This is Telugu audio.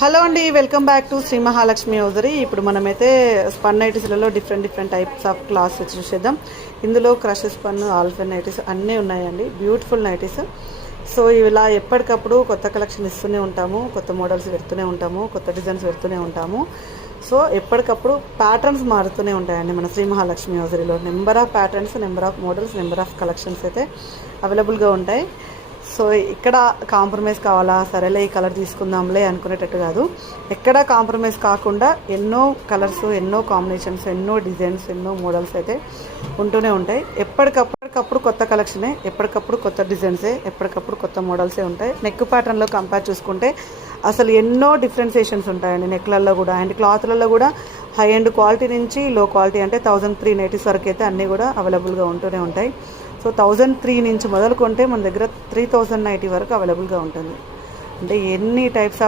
హలో అండి, welcome back to Sri Mahalakshmi hosiery. ఇప్పుడు మనమైతే స్పన్ నైటీస్లలో డిఫరెంట్ టైప్స్ ఆఫ్ క్లాస్ చూసేద్దాం. ఇందులో క్రష్ స్పన్, ఆల్ఫెన్ నైటీస్ అన్నీ ఉన్నాయండి. Beautiful nighties. సో ఇలా ఎప్పటికప్పుడు కొత్త కలెక్షన్ ఇస్తూనే ఉంటాము, కొత్త మోడల్స్ పెడుతూనే ఉంటాము, కొత్త డిజైన్స్ పెడుతూనే ఉంటాము. సో ఎప్పటికప్పుడు ప్యాటర్న్స్ మారుతూనే ఉంటాయండి మన శ్రీ మహాలక్ష్మి హౌజరీలో. Number of patterns, number of models, number of collections అయితే అవైలబుల్గా ఉంటాయి. సో ఇక్కడ కాంప్రమైజ్ కావాలా, సరేలే ఈ కలర్ తీసుకుందాంలే అనుకునేటట్టు కాదు. ఎక్కడ కాంప్రమైజ్ కాకుండా ఎన్నో కలర్స్, ఎన్నో కాంబినేషన్స్, ఎన్నో డిజైన్స్, ఎన్నో మోడల్స్ అయితే ఉంటూనే ఉంటాయి. ఎప్పటికప్పుడు కొత్త కలెక్షనే, ఎప్పటికప్పుడు కొత్త డిజైన్సే, ఎప్పటికప్పుడు కొత్త మోడల్సే ఉంటాయి. నెక్ ప్యాటర్న్లో కంపేర్ చూసుకుంటే అసలు ఎన్నో డిఫరెన్సియేషన్స్ ఉంటాయండి నెక్లలో కూడా. అండ్ క్లాత్లలో కూడా హై అండ్ క్వాలిటీ నుంచి లో క్వాలిటీ అంటే 1390 వరకు అయితే అన్నీ కూడా అవైలబుల్గా ఉంటూనే ఉంటాయి. సో 1003 నుంచి మొదలుకుంటే మన దగ్గర 3090 వరకు అవైలబుల్గా ఉంటుంది. అంటే ఎన్ని టైప్స్ ఆఫ్